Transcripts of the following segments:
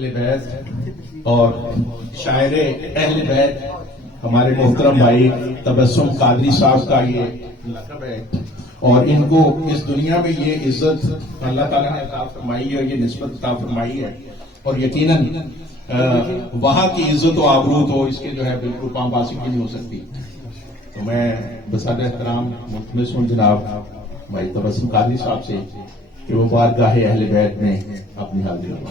اہل بیت اور شاعر اہل بیت ہمارے محترم بھائی تبسم قادری صاحب کا یہ لقب ہے، اور ان کو اس دنیا میں یہ عزت اللہ تعالیٰ نے عطا فرمائی ہے اور یہ نسبت عطا فرمائی ہے، اور یقیناً وہاں کی عزت و آبرو تو اس کے جو ہے بالکل پام پاسی کی نہیں ہو سکتی. تو میں بسادہ احترام ملتمس ہوں جناب بھائی تبسم قادری صاحب سے کہ وہ بارگاہ اہل بیت میں اپنی حاضری ہوں.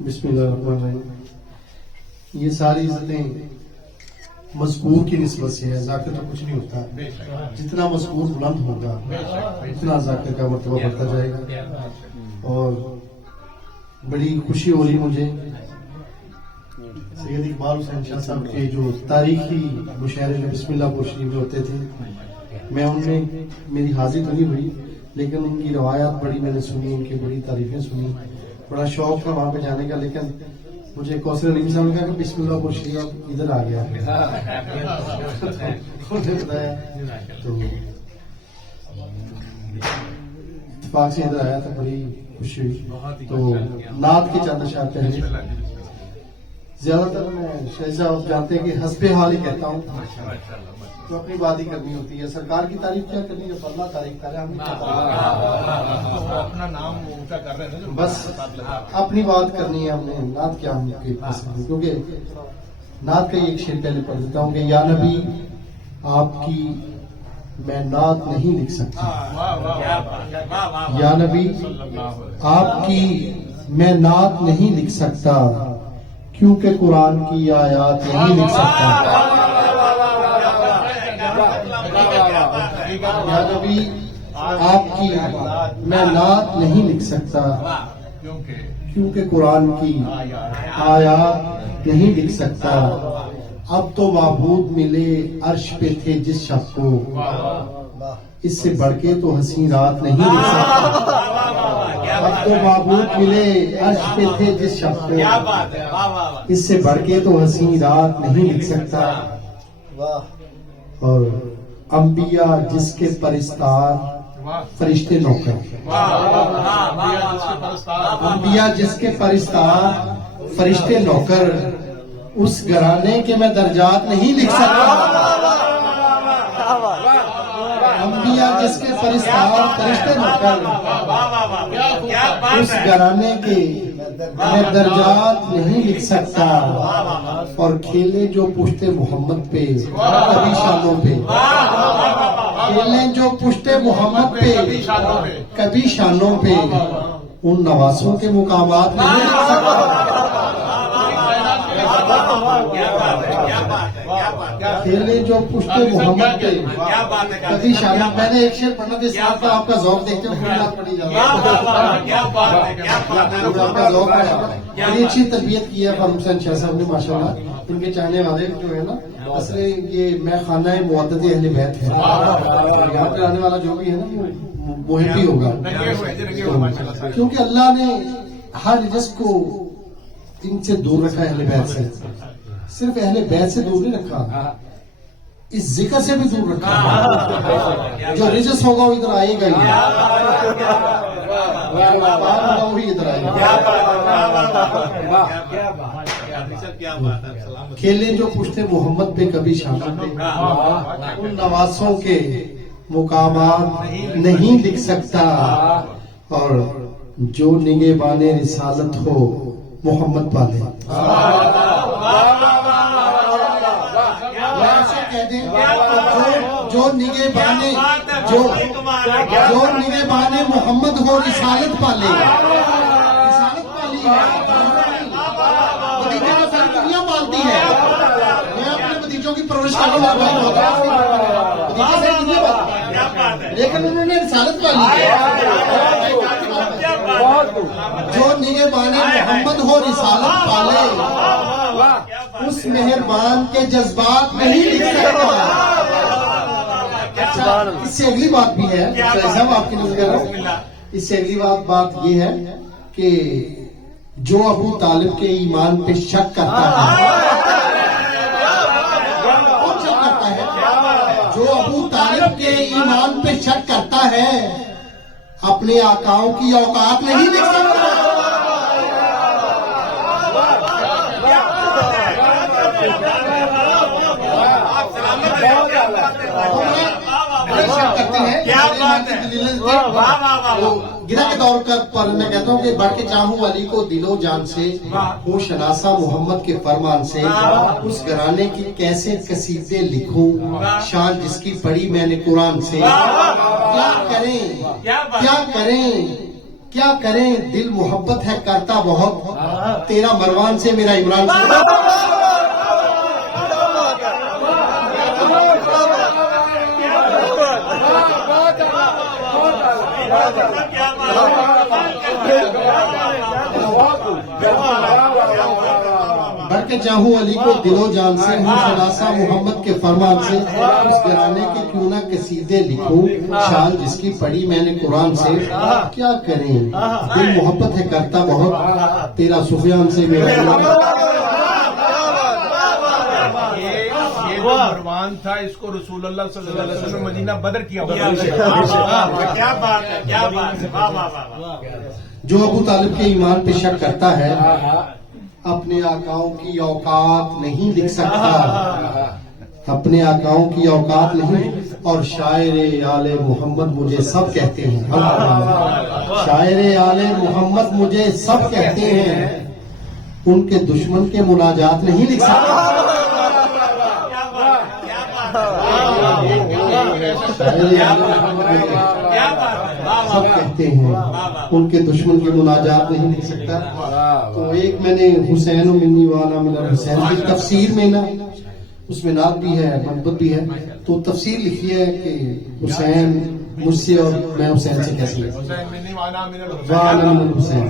بسم اللہ الرحمن الرحیم. یہ ساری عزتیں مذکور کی نسبت سے ہے، ذاکر تو کچھ نہیں ہوتا. جتنا مذکور بلند ہوگا اتنا ذاکر کا مرتبہ بڑھتا جائے گا. اور بڑی خوشی ہو رہی مجھے سید اقبال حسین شاہ صاحب کے جو تاریخی مشاعرے جو بسم اللہ پور شریف میں ہوتے تھے، میں ان میں میری حاضری تو نہیں ہوئی لیکن ان کی روایات بڑی میں نے سنی، ان کی بڑی تعریفیں سنی. بڑا شوق تھا وہاں پہ جانے کا، لیکن مجھے کوثر علی صاحب نے کہا کہ بسم اللہ پور شریف ادھر آ گیا. بتایا تو اتفاق سے ادھر آیا تھا، بڑی خوشی ہوئی. تو نعت کے چند اشعار پہلے زیادہ تر میں شاہد صاحب جانتے ہیں کہ حسب حال ہی کہتا ہوں، تو اپنی بات ہی کرنی ہوتی ہے. سرکار کی تعریف کیا کرنی ہے، اللہ تعریف کرے، ہم اپنا نام اونچا کر رہے ہیں، بس اپنی بات کرنی ہے. ہم نے نعت کیا ہم کے پاس، کیونکہ نعت کا ایک شعر پہلے پڑھ دیتا ہوں کہ یا نبی آپ کی میں نعت نہیں لکھ سکتا. یا نبی آپ کی میں نعت نہیں لکھ سکتا، کیونکہ قرآن کی آیات نہیں لکھ سکتا. یا نبی آپ کی میں نعت نہیں لکھ سکتا، کیونکہ قرآن کی آیات نہیں لکھ سکتا. اب تو معبود ملے عرش پہ تھے جس شب کو، اس سے بڑھ کے تو حسین رات نہیں لکھ سکتا. اب تو معبود ملے عرش پہ تھے جس شب کو، اس سے بڑھ کے تو حسین رات نہیں لکھ سکتا. اور انبیاء جس کے پرستار فرشتے نوکر، انبیاء جس کے پرستار فرشتے نوکر، اس گھرانے کے میں درجات نہیں لکھ سکتا. انبیاء جس کے پرستار فرشتے نوکر، اس گھرانے کے میں درجات نہیں لکھ سکتا. اور کھیلے جو پشت محمد پہ کبھی شانوں پہ، کھیلے جو پشت محمد پہ کبھی شانوں پہ، ان نواسوں کے مقامات نہیں لکھ سکتا. کھیلے جو پشت محمد پہ کبھی شانوں. میں نے ایک شعر پڑھنا تھا اس رات کا، آپ کا ذوق دیکھتے ہو پوری رات پڑھی جاتی ہے. بڑی اچھی تربیت کی ہے فاروق حسین شاہ صاحب نے ماشاءاللہ. ان کے چاہنے والے جو ہے نا، اصل یہ میں خانہ معدد اہل بیت ہے. یہاں پہ آنے والا جو بھی ہے نا وہ محبی ہوگا، کیونکہ اللہ نے ہر رجس کو ان سے دور رکھا. اہل بیت سے صرف اہل بیت سے دور نہیں رکھا، اس ذکر سے بھی دور رکھا. جو رجس ہوگا وہ ادھر آئے گا ہی، وہی ادھر آئے گا. کھیلے جو پشت محمد پہ کبھی شامل پہ، ان نواسوں کے مقامات نہیں لکھ سکتا. اور جو نگہبان رسالت ہو محمد پالے. جو نگہبان محمد ہو رسالت پالے. رسالت پالی بھتیجے کو ساری دنیا پالتی ہے. میں اپنے بھتیجوں کی پرورش کروں لیکن انہوں نے رسالت پالی ہے. جو نگہبان محمد ہو رسالت پالے، اس مہربان کے جذبات نہیں لکھ سکتا. اس سے اگلی بات بھی ہے صاحب آپ کی نظر، اس سے اگلی بات یہ ہے کہ جو ابو طالب کے ایمان پہ شک کرتا ہے، کون شک کرتا ہے؟ جو ابو طالب کے ایمان پہ شک کرتا ہے، اپنے آقاؤں کی اوقات نہیں لکھ سکتا. کرتے ہیں کیا بات ہے، واہ واہ واہ وہ واہ، گرا کے طور پر میں کہتا ہوں کہ بڑھ کے چاہوں علی کو دل و جان سے، ہوں شناسا محمد کے فرمان سے، اس گھرانے کی کیسے قصیدے لکھوں، شان جس کی پڑھی میں نے قرآن سے، کیا کریں کیا کریں کیا کریں، دل محبت ہے کرتا بہت، تیرا مروان سے میرا عمران سے۔ بڑھ کے چاہوں علی کو دل و جان سے، ہوں شناسا محمد کے فرمان سے، اس گھرانے کے کیوں نہ قصیدے لکھوں، شان جس کی پڑھی میں نے قرآن سے، کیا کریں دل محبت ہے کرتا بہت، تیرا سفیان سے میرا عمران۔ یہ جو مروان تھا اس کو رسول اللہ صلی اللہ علیہ وسلم مدینہ بدر کیا ہوا کیا بات ہے، کیا بات ہے، واہ واہ واہ واہ۔ جو ابو طالب کے ایمان پہ شک کرتا ہے، اپنے آقاؤں کی اوقات نہیں لکھ سکتا، اپنے آقاؤں کی اوقات نہیں، اور شاعر آل محمد مجھے سب کہتے ہیں، شاعر آل محمد مجھے سب کہتے ہیں، ان کے دشمن کے مناجات نہیں لکھ سکتا۔ سب کہتے ہیں ان کے دشمن کی مناجات نہیں لکھ سکتا۔ تو ایک میں نے حسین و منی والا من الحسین کی تفسیر میں نا، اس میں نعت بھی ہے محبت بھی ہے، تو تفسیر لکھی ہے کہ حسین مجھ سے اور میں حسین سے کیسے وانا من الحسین۔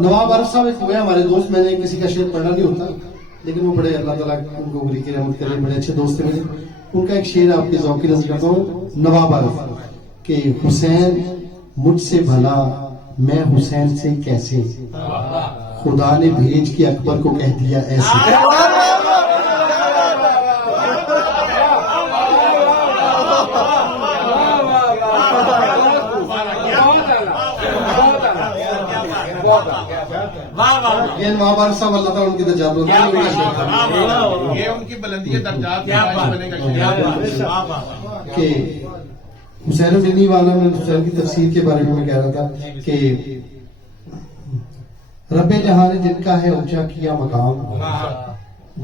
نواب عارف صاحب ایک ہوئے ہمارے دوست، میں نے کسی کا شعر پڑھنا نہیں ہوتا لیکن وہ بڑے اللہ تعالیٰ ان کو بری کی رحمت کرے، بڑے اچھے دوست تھے میرے۔ ان کا ایک شعر آپ کے ذوق کی نظر کرتا ہوں، نواب عارف، کہ حسین مجھ سے بھلا میں حسین سے کیسے، خدا نے بھیج کے اکبر کو کہہ دیا ایسے۔ یہ نواب عارف صاحب اللہ تعالیٰ ان کی درجات بلند کرے۔ یہ ان کی بلندی درجات کہ حسین بنی والا میں حسین کی تفسیر کے بارے میں کہہ رہا تھا کہ رب جہاں نے جن کا ہے اونچا کیا مقام،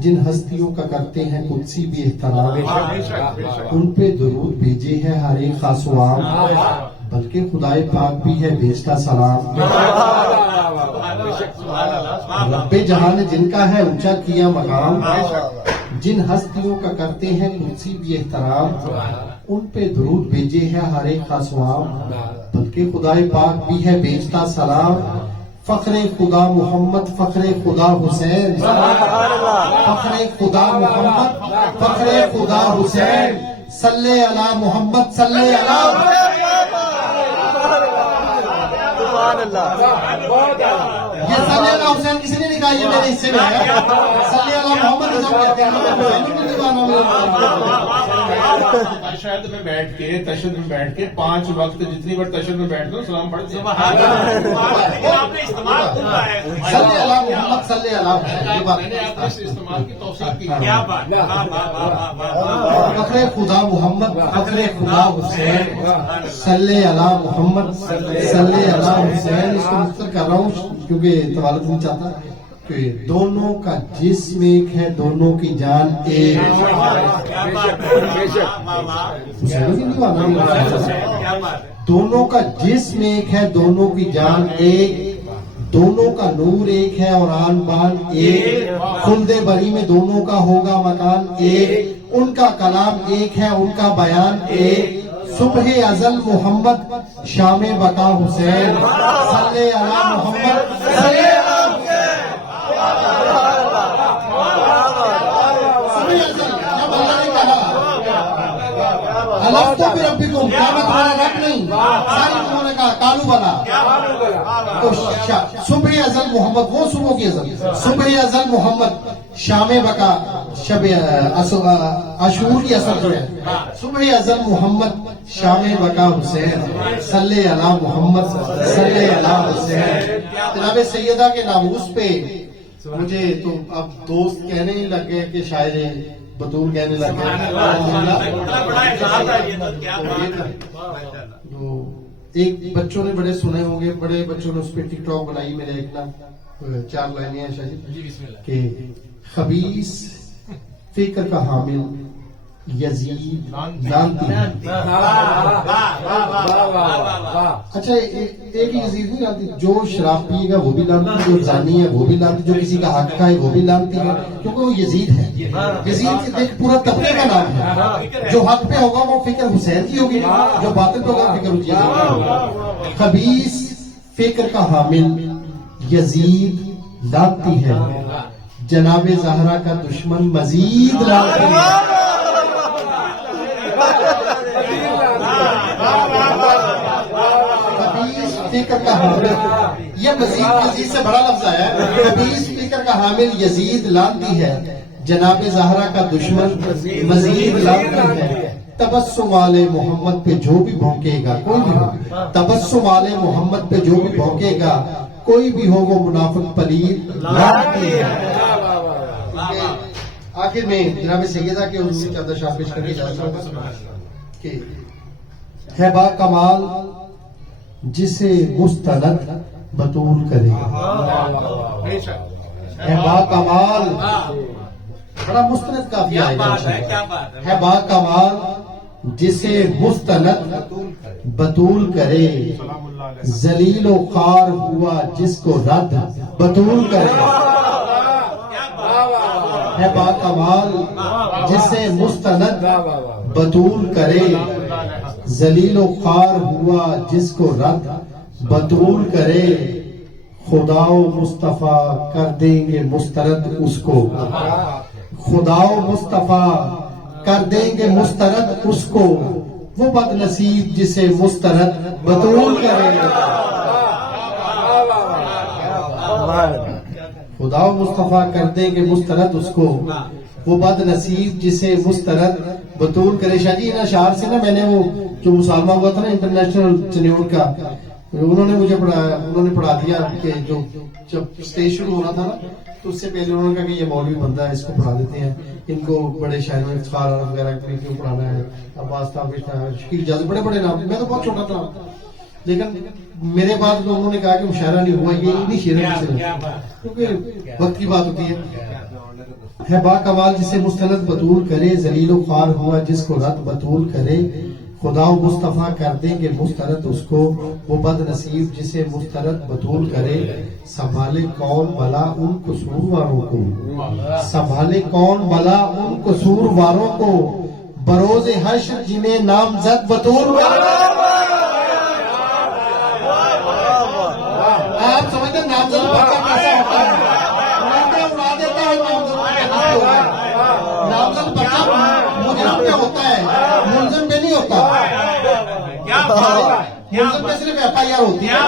جن ہستیوں کا کرتے ہیں قدسی بھی احترام، ان پہ درود بھیجے ہے ہر ایک خاص و عام، بلکہ خدائے پاک بھی ہے بھیجتا سلام۔ رب جہاں نے جن کا ہے اونچا کیا مقام، جن ہستیوں کا کرتے ہیں قدسی بھی احترام، ان پہ درود بھیجے ہے ہر ایک خاص و عام، بلکہ خدائے پاک بھی ہے بھیجتا سلام۔ فخر خدا محمد، فخر خدا حسین، فخر خدا محمد، فخر خدا حسین، صلی علی محمد، صلی علی یہ صلی اللہ حسین کسی نے لکھا، یہ میرے حصے میں ہے، صلی اللہ محمد سب کہتے ہیں۔ تشہد میں بیٹھ کے، تشہد میں بیٹھ کے 5 وقت جتنی بار تشہد میں بیٹھ دو سلام پڑھتے ہیں۔ آپ نے استعمال کرنا ہے، صلی اللہ محمد، صلی اللہ حسین، یہ بات میں نے آپ کے استعمال کی توصیف کی۔ کیا بات، واہ واہ واہ واہ۔ فخر خدا محمد، فخر خدا حسین، صلی اللہ محمد، صلی اللہ حسین۔ اس کو مختصر کر رہا ہوں کیونکہ طوالت نہیں چاہتا، کہ دونوں کا جسم ایک ہے، دونوں کی جان ایک۔ دونوں کا جسم ایک ہے، دونوں کی جان ایک، دونوں کا نور ایک ہے اور آن بان ایک، خلد بری میں دونوں کا ہوگا مکان ایک، ان کا کلام ایک ہے، ان کا بیان ایک، صبح ازل محمد، شام بقا حسین، صلی علی محمد، صلی علی الفت بربکم، کیا میں تمہارا رب نہیں، ساری لوگوں نے کہا کالو بنا۔ تو صبح ازل محمد، وہ صبح کی ازل، صبح ازل محمد، شام بقا شب عاشور کی اثر جو ہے، صبح ازل محمد، شام بقا حسین، صلی علی محمد، صلی علی حسین۔ جناب سیدہ کے ناموس پہ مجھے تو اب دوست کہنے لگ گئے کہ شاعر بطول کہنے لگ گئے اتنا بڑا احساس ہے یہ تو کیا بات ہے تو ایک بچوں نے بڑے سنے ہوں گے، بڑے بچوں نے اس پہ ٹک ٹاک بنائی، میرے ایک نا 4 لائنیں ہیں شاید کہ خبیث فکر کا حامل یزید لعنتی. اچھا ایک ہی یزید نہیں لعنتی، جو شراب پیے گا وہ بھی لعنتی، جو زانی ہے وہ بھی لعنتی، جو کسی کا حق کھائے وہ بھی لعنتی ہے، کیونکہ وہ یزید ہے. یزید ایک پورا طبقے کا نام ہے. جو حق پہ ہوگا وہ فکر حسین کی ہوگی، جو باطل پہ ہوگا فکر یزید کی ہوگی. خبیث فکر کا حامل یزید لعنتی ہے، جناب زہرا کا دشمن مزید لعنتی ہے. خبیث فکر کا حامل، یہ مزید سے بڑا لفظ آیا ہے. خبیث فکر کا حامل یزید لعنتی ہے، جناب زہرا کا دشمن مزید لعنتی ہے. تبسم والے محمد پہ جو بھی بھونکے گا، کوئی بھی ہو، تبسم والے محمد پہ جو بھی بھونکے گا، کوئی بھی ہو وہ منافق پلید لعنتی ہے. آخر میں جناب سیدہ کے حضور کی چادر شاہ پیش کرنے جا رہا کہ ہے با کمال جسے مستند بطول کرے. ہے با کمال، بڑا مستند کافی آئے گا. ہے با کمال جسے مستند بطول کرے، ذلیل و خوار ہوا جس کو رد بطول کرے. ہے با کمال جسے مستند بطول کرے، ذلیل و خوار ہوا جس کو رد بطول کرے. خدا و مصطفیٰ کر دیں گے مسترد اس کو، خدا و مصطفیٰ کر دیں گے مسترد اس کو، وہ بد نصیب جسے مسترد بطول کرے. خدا و مصطفیٰ کر دیں گے مسترد اس کو، وہ بد نصیب جسے مسترد بطول کرے. شاہ جی ان اشعار سے نا میں نے وہ جو مسالمہ ہوا تھا نا انٹرنیشنل چنیوٹ کا، انہوں نے مجھے پڑھا دیا کہ جب اسٹیج شروع ہونا تھا نا تو اس سے پہلے انہوں نے کہا کہ یہ مولوی بندہ ہے، اس کو پڑھا دیتے ہیں، ان کو بڑے شاعروں افتخار وغیرہ کیوں پڑھانا ہے. عباس تابش تھا، شکیل جاز، بڑے بڑے نام. میں تو بہت چھوٹا تھا لیکن میرے بعد تو انہوں نے کہا کہ مشاعرہ نہیں ہوا، یہ نہیں شعر سے، کیونکہ وقت کی بات ہوتی ہے. ہے با کمال جسے مستند بطول کرے، ذلیل و خوار ہوا جس کو رد بطول کرے. خدا و مصطفیٰ کر دیں گے مسترد اس کو، وہ بد نصیب جسے مسترد بطول کرے. سنبھالے کون بلا ان قصورواروں کو، سنبھالے کون بلا ان قصورواروں کو، بروز حشر جنہیں نامزد بطول کرے. آپ سمجھتے ہیں نامزد پرچہ کیسا ہوتا ہے؟ اڑا دیتا ہے نامزد پرچہ مجرم پہ ہوتا ہے، ملزم پہ نہیں ہوتا. ملزم پہ صرف ایف آئی آر ہوتی ہے،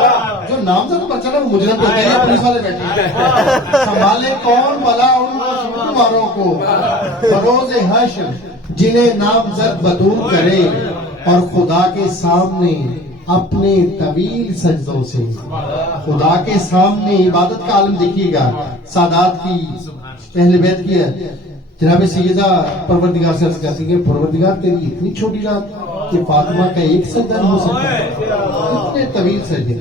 جو نامزد پرچہ نا وہ مجرم پہ ہوتا ہے. پولیس والے بیٹھے ہیں. سنبھالے کون بلا ان قصورواروں کو، بروز حشر جنہیں نامزد بطول کرے، اور خدا کے سامنے اپنے طویل سجدوں سے. خدا کے سامنے عبادت کا عالم دیکھیے گا. سادات کی اہل بیت کی ہے، جناب سیدہ پروردگار سے عرض کرتی ہے پروردگار تیری اتنی چھوٹی رات کہ فاطمہ کا ایک سجدہ نہیں ہو سکتا، اتنے طویل سجدے.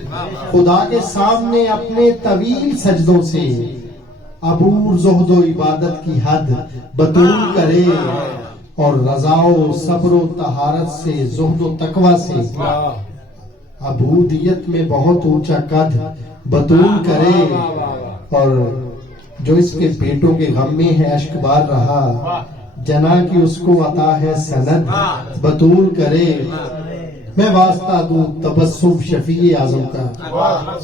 خدا کے سامنے اپنے طویل سجدوں سے عبور زہد و عبادت کی حد بطول کرے، اور رضا و صبر و طہارت سے، زہد و تقوی سے عبودیت میں بہت اونچا قد بطول کرے. اور جو اس کے پیٹوں کے غم میں ہے اشک بار رہا، جنا کی اس کو عطا ہے سند بطول کرے. میں واسطہ دوں تبسم شفیع اعظم کا،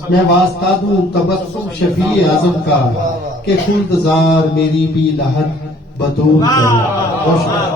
میں واسطہ دوں تبسم شفیع اعظم کا، کہ خلدزار میری بھی لحد بطول کرے.